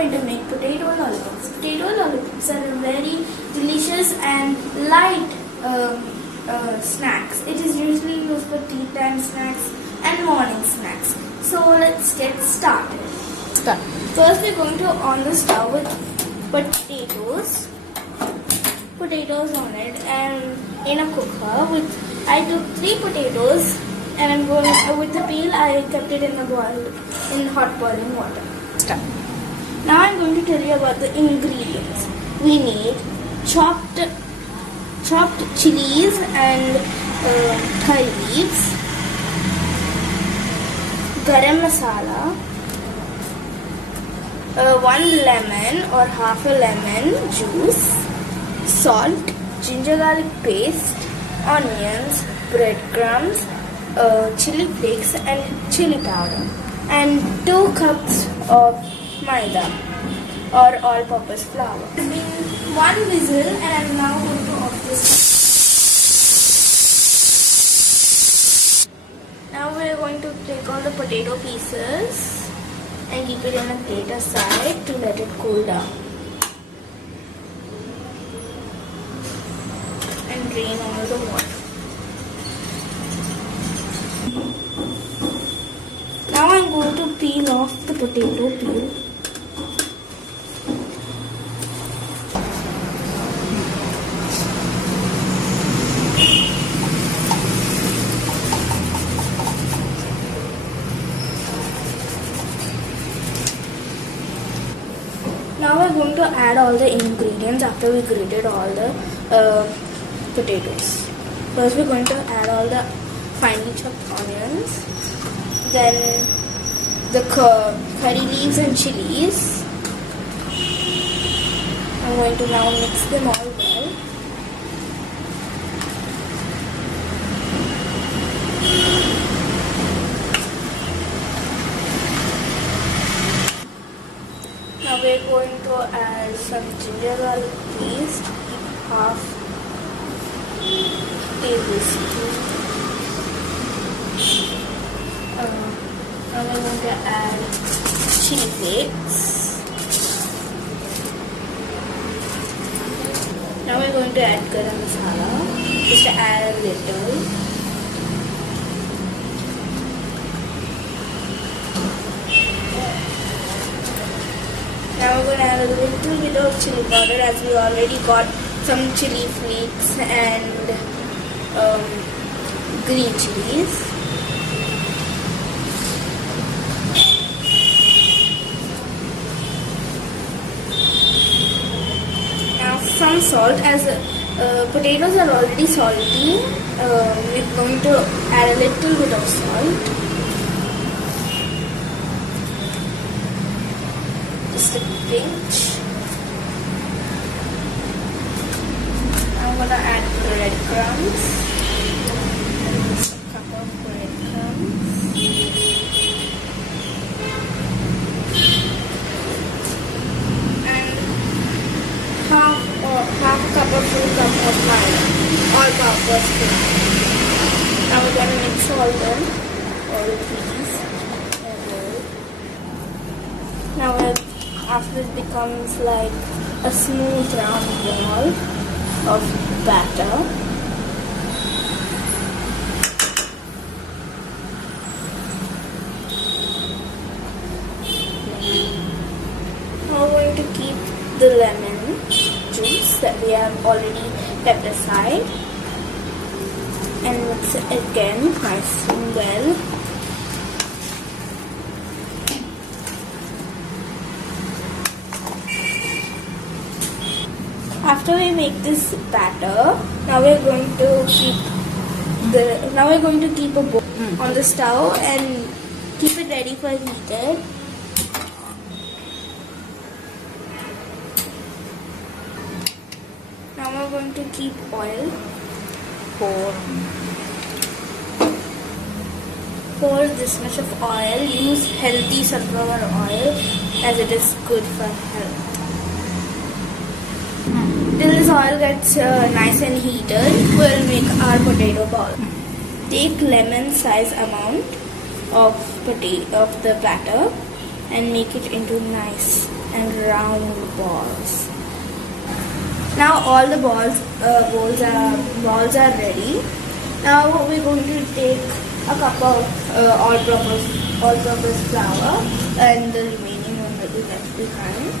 going to make potato lollipops. Potato lollipops are a very delicious and light snacks. It is usually used for tea time snacks and morning snacks. So let's get started. First we're going to on the stove with potatoes on it, and in a cooker I took 3 potatoes, and I'm going with the peel. I kept it in hot boiling water. Now I'm going to tell you about the ingredients. We need chopped chilies and curry leaves, garam masala, 1 lemon or half a lemon juice, salt, ginger garlic paste, onions, breadcrumbs, chili flakes and chili powder, and 2 cups of maida or all-purpose flour. It's been 1 whistle, and I'm now going to off this. Now we're going to take all the potato pieces and keep it in a plate aside to let it cool down. And drain all the water. Now I'm going to peel off the potato peel. Now we're going to add all the ingredients after we grated all the potatoes. First we're going to add all the finely chopped onions, then the curry leaves and chilies. I'm going to now mix them all well. Now we're going to add some ginger garlic paste, half tablespoon. Now we're going to add chili flakes. Now we're going to add garam masala. Just add a little. Now we're going to add a little bit of chili powder, as we already got some chili flakes and green chilies. Now some salt, as potatoes are already salty. We're going to add a little bit of salt. Just a pinch. I'm gonna add breadcrumbs. Just a cup of breadcrumbs. And half cup or full cup of maida, all-purpose flour. Now we're gonna mix all them, all these. Now after it becomes like a smooth round ball of batter, now we're going to keep the lemon juice that we have already kept aside and mix it again nice and well. After we make this batter, now we're going to keep a bowl on the stove and keep it ready for heated. Now we're going to keep oil. Pour this much of oil. Use healthy sunflower oil, as it is good for health. Till this oil gets nice and heated, we'll make our potato ball. Take lemon size amount of the batter and make it into nice and round balls. Now all the balls are ready. Now we're going to take a cup of all-purpose flour and the remaining one that we left behind.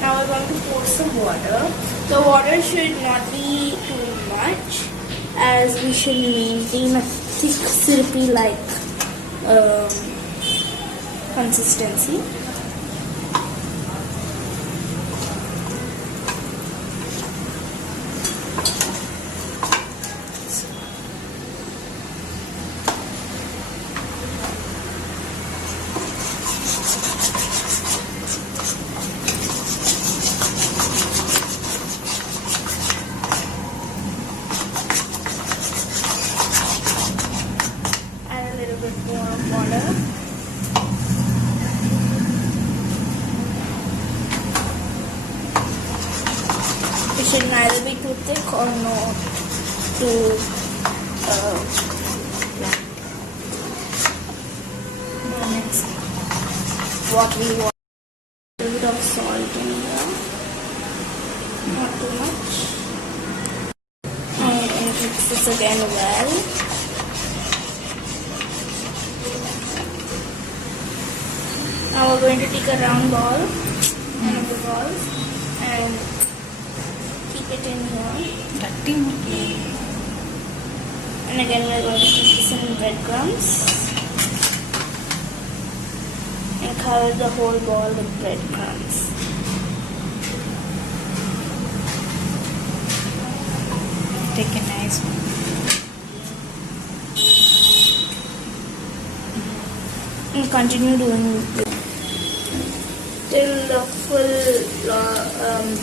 Now we're going to pour some water. The water should not be too much, as we should maintain a thick syrupy like consistency. More water. It should neither be too thick or not too flat. Next, what we want, a little bit of salt in here, not too much, and mix this again well. Now we're going to take a round ball, one of the balls, and keep it in here. And again we're going to put this in breadcrumbs and cover the whole ball with breadcrumbs. Take a nice one. And continue doing this till the full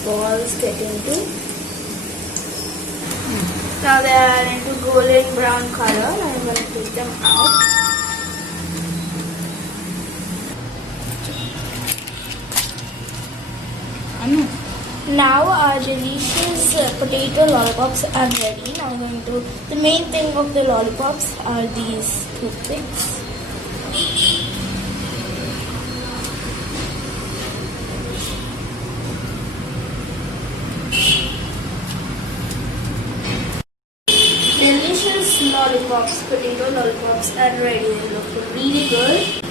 balls get into. Now they are into golden brown color. Now I'm going to take them out. Now our delicious potato lollipops are ready. Now I'm going to, the main thing of the lollipops are these toothpicks. Delicious lollipops, potato lollipops are ready. They look really good.